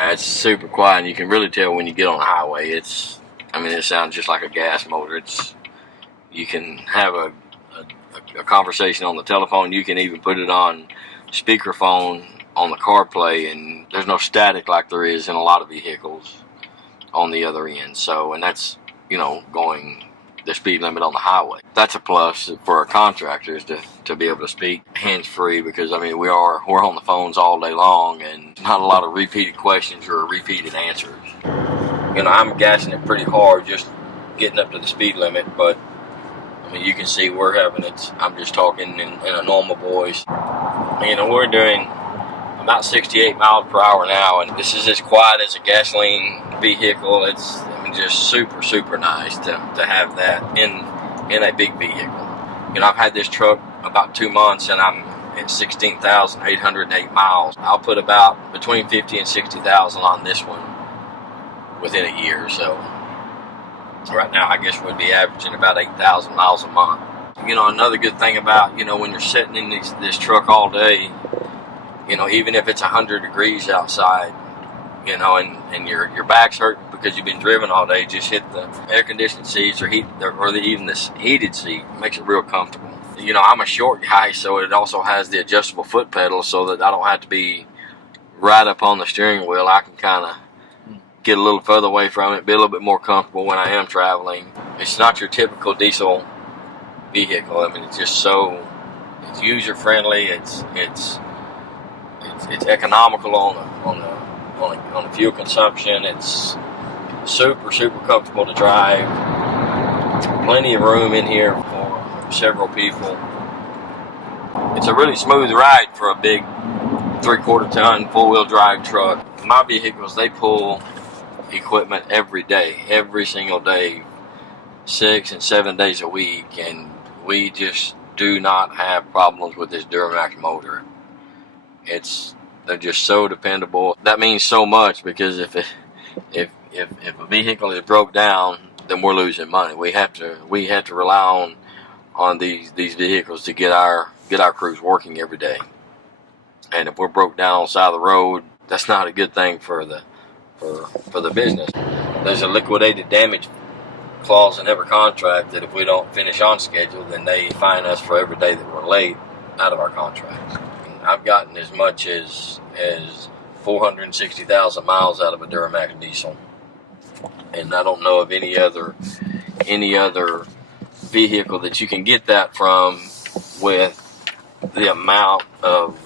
It's super quiet, and you can really tell when you get on the highway. I mean, it sounds just like a gas motor. You can have a conversation on the telephone. You can even put it on speakerphone on the CarPlay, and there's no static like there is in a lot of vehicles on the other end. So, and that's, going the speed limit on the highway. That's a plus for our contractors to be able to speak hands-free, because I mean we're on the phones all day long, and not a lot of repeated questions or repeated answers. I'm gassing it pretty hard, just getting up to the speed limit, but I mean you can see I'm just talking in a normal voice. We're doing about 68 miles per hour now, and this is as quiet as a gasoline vehicle. It's just super, super nice to have that in a big vehicle. I've had this truck about 2 months, and I'm at 16,808 miles. I'll put about between 50 and 60,000 on this one within a year. So right now, I guess we'd be averaging about 8,000 miles a month. Another good thing about, when you're sitting in this truck all day, even if it's 100 degrees outside, and your back's hurt because you've been driven all day, just hit the air conditioned seats or even this heated seat. It makes it real comfortable. I'm a short guy, so it also has the adjustable foot pedal, so that I don't have to be right up on the steering wheel. I can kind of get a little further away from it, be a little bit more comfortable when I am traveling. It's not your typical diesel vehicle. I mean, it's user friendly. It's economical on the fuel consumption. It's super, super comfortable to drive. Plenty of room in here for several people. It's a really smooth ride for a big 3/4 ton 4-wheel drive truck. My vehicles, they pull equipment every day, every single day, 6 and 7 days a week, and we just do not have problems with this Duramax motor. They're just so dependable. That means so much, because if a vehicle is broke down, then we're losing money. We have to rely on these vehicles to get our crews working every day. And if we're broke down on the side of the road, that's not a good thing for the business. There's a liquidated damage clause in every contract that if we don't finish on schedule, then they fine us for every day that we're late out of our contract. I've gotten as much as 460,000 miles out of a Duramax diesel, and I don't know of any other vehicle that you can get that from with the amount of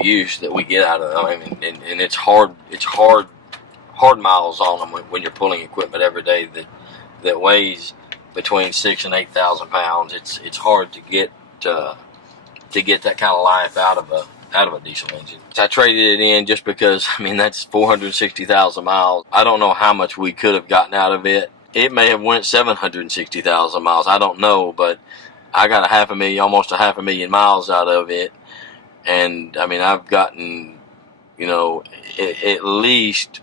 use that we get out of them. I mean, and it's hard miles on them when you're pulling equipment every day that weighs between 6,000 and 8,000 pounds. It's hard to get that kind of life out of a diesel engine. I traded it in just because, I mean, that's 460,000 miles. I don't know how much we could have gotten out of it. It may have went 760,000 miles. I don't know, but I got almost a half a million miles out of it. And I mean, I've gotten, at least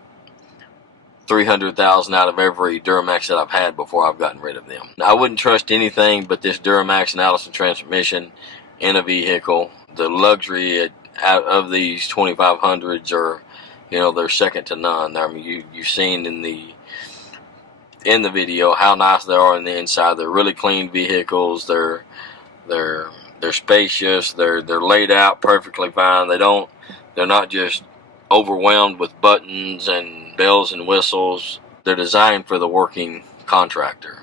300,000 out of every Duramax that I've had before I've gotten rid of them. I wouldn't trust anything but this Duramax and Allison transmission in a vehicle. The luxury out of these 2500s are, they're second to none. I mean, you've seen in the video how nice they are on the inside. They're really clean vehicles. They're spacious. They're laid out perfectly fine. They're not just overwhelmed with buttons and bells and whistles. They're designed for the working contractor.